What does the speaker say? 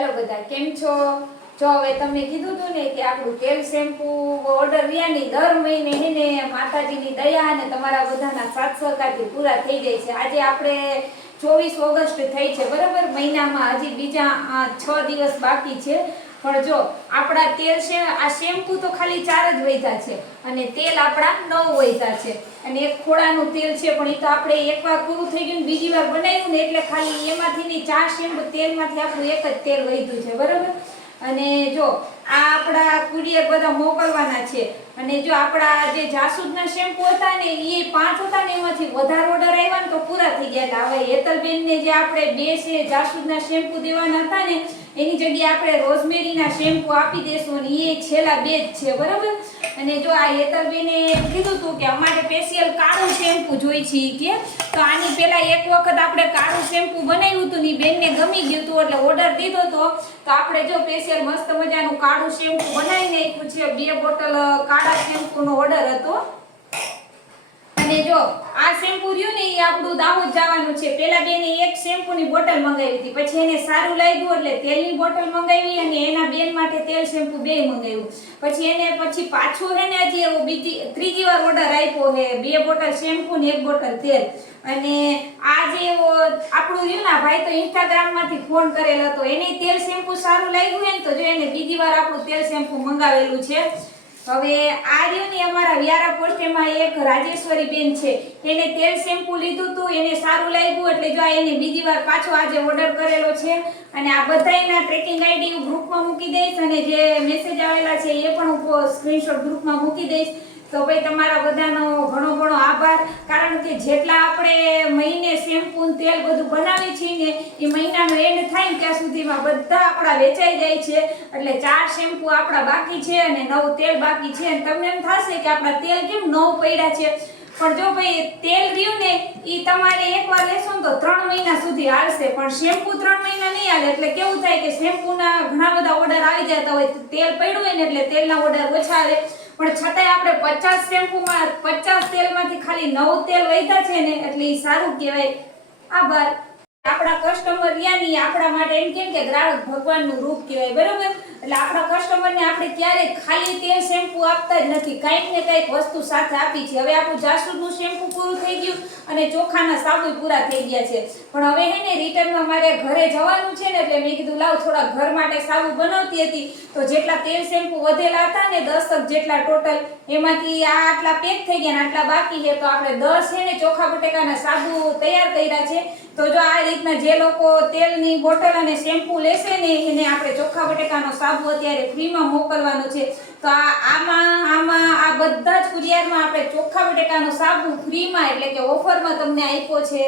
Hello બધા, કેમ છો? જો હવે તમને કીધું હતું ને કે આપણું તેલ શેમ્પુ ઓર્ડર વ્યાની દર મહિને હેને માતાજીની દયા અને તમારા બધાના સાથ સહકારથી પૂરા થઈ જાય છે. આજે આપણે 24 ઓગસ્ટ થઈ છે, બરાબર. મહિનામાં હજી બીજા 6 દિવસ બાકી છે. પણ જો આપણા તેલ છે, આ શેમ્પુ તો ખાલી 4 જ વૈધા છે અને તેલ આપણા 9 વૈધા છે. અને એક ખોળાનું તેલ છે, પણ એ તો આપણે એકવાર પૂરું થઈ ગયું, બીજી વાર બનાવ્યું ને એટલે ખાલી એમાંથી 4 શેમ્પુ તેલમાંથી આપણું એક જ તેલ વૈધું છે, બરાબર. અને જો આ આપણા કુરિયર બધા મોકલવાના છે. અને જો આપણા જે જાસૂદના શેમ્પુ હતા ને એ 5 હતા ને, એમાંથી વધારે ઓર્ડર આવ્યા ને તો પૂરા થઈ ગયા. એટલે હવે હેતલબેન ને જે આપણે 2 છે જાસૂદના શેમ્પુ દેવાના હતા ને, એની જગ્યાએ આપણે રોઝમેરીના શેમ્પુ આપી દેશું અને એ છેલ્લા 2 જ છે, બરાબર. અને જો આ હેતલબેને કીધું હતું કે અમારે સ્પેશિયલ કાળું શેમ્પુ જોઈ છે કે, તો આની પહેલા એક વખત આપણે કાળું શેમ્પુ બનાવ્યું હતું ને બેનને ગમી ગયું હતું એટલે ઓર્ડર દીધો હતો. તો આપણે જો સ્પેશિયલ મસ્ત મજાનું કાળું શેમ્પુ બનાવીને આપ્યું છે. 2 બોટલ કાળા શેમ્પૂનો ઓર્ડર હતો. અને જો આ શેમ્પુ રહ્યું ને એ આપણું દાહોદ જવાનું છે. પેલા બેને એક શેમ્પૂની બોટલ મંગાવી હતી, પછી એને સારું લાગ્યું એટલે તેલની બોટલ મંગાવી અને એના બેન માટે તેલ શેમ્પુ બેય મંગાવ્યું. પછી પાછું હે ને હજી ત્રીજી વાર ઓર્ડર આપ્યો છે. 2 બોટલ શેમ્પુ ને 1 બોટલ તેલ. અને આ જે આપણું રહ્યું ને ભાઈ તો ઇન્સ્ટાગ્રામમાંથી ફોન કરેલો હતો, એને તેલ શેમ્પુ સારું લાગ્યું હે ને તો જો એને બીજી વાર આપણું તેલ શેમ્પુ મંગાવેલું છે. હવે આ રહ્યું ને અમારા વ્યારા પોસ્ટેમાં એક રાજેશ્વરી બેન છે, એને તેલ શેમ્પુ લીધું હતું, એને સારું લાગ્યું એટલે જો એને બીજી વાર પાછો આજે ઓર્ડર કરેલો છે. અને આ બધાયના ટ્રેકિંગ આઈડી હું ગ્રુપમાં મૂકી દઈશ અને જે મેસેજ આવેલા છે એ પણ હું સ્ક્રીનશોટ ગ્રુપમાં મૂકી દઈશ. તો ભાઈ તમારા બધાનો ઘણો ઘણો આભાર. કારણ કે જેટલા આપણે મહિને શેમ્પુ તેલ બધું બનાવી છીએ ને એ મહિનાનો એન્ડ થાય ત્યાં સુધીમાં બધા આપણા વેચાઈ જાય છે. એટલે 4 શેમ્પુ આપણા બાકી છે અને 9 તેલ બાકી છે. અને તમને એમ થશે કે આપણા તેલ કેમ 9 પડ્યા છે, પણ જો ભાઈ તેલ રહ્યું ને એ તમારે એકવાર લેશો ને તો 3 મહિના સુધી હાલશે, પણ શેમ્પુ 3 મહિના નહીં હાલે. એટલે કેવું થાય કે શેમ્પુના ઘણા બધા ઓર્ડર આવી જતા હોય, તેલ પડ્યું હોય ને એટલે તેલના ઓર્ડર ઓછા આવે. પણ છતાંય આપણે 50 શેમ્પુમાં 50 તેલમાંથી ખાલી 9 તેલ વધ્યા છે ને, એટલે એ સારું કહેવાય. આભાર. આપણા કસ્ટમર યાની આપણા માટે એમ કેમ કે ગ્રાહક ભગવાનનું રૂપ કહેવાય, બરોબર. એટલે આપણા કસ્ટમરને આપણે ક્યારેય ખાલી તેલ શેમ્પુ આપતા જ નથી, કંઈક ને કંઈક વસ્તુ સાથે આપી છે. હવે આપણું જાસૂદનું શેમ્પુ પૂરું થઈ ગયું અને ચોખાના સાબુ પૂરા થઈ ગયા છે. પણ હવે હે ને રિટર્નમાં મારે ઘરે જવાનું છે ને, એટલે મેં કીધું લાવ થોડા ઘર માટે સાબુ બનાવતી હતી. તો જેટલા તેલ શેમ્પુ વધેલા હતા ને 10 જેટલા ટોટલ, એમાંથી આ આટલા પેક થઈ ગયા ને આટલા બાકી છે. તો આપણે 10 છે ને ચોખા બટેકાના સાબુ તૈયાર કર્યા છે. તો જો આ રીતના જે લોકો તેલની બોટલ અને શેમ્પુ લેશે ને એને આપણે ચોખા બટેકાનો સાબુ અત્યારે ફ્રીમાં મોકલવાનો છે. તો આમાં આ બધા જ કુરિયરમાં આપણે ચોખા બટેકાનો સાબુ ફ્રીમાં એટલે કે ઓફરમાં તમને આપ્યો છે.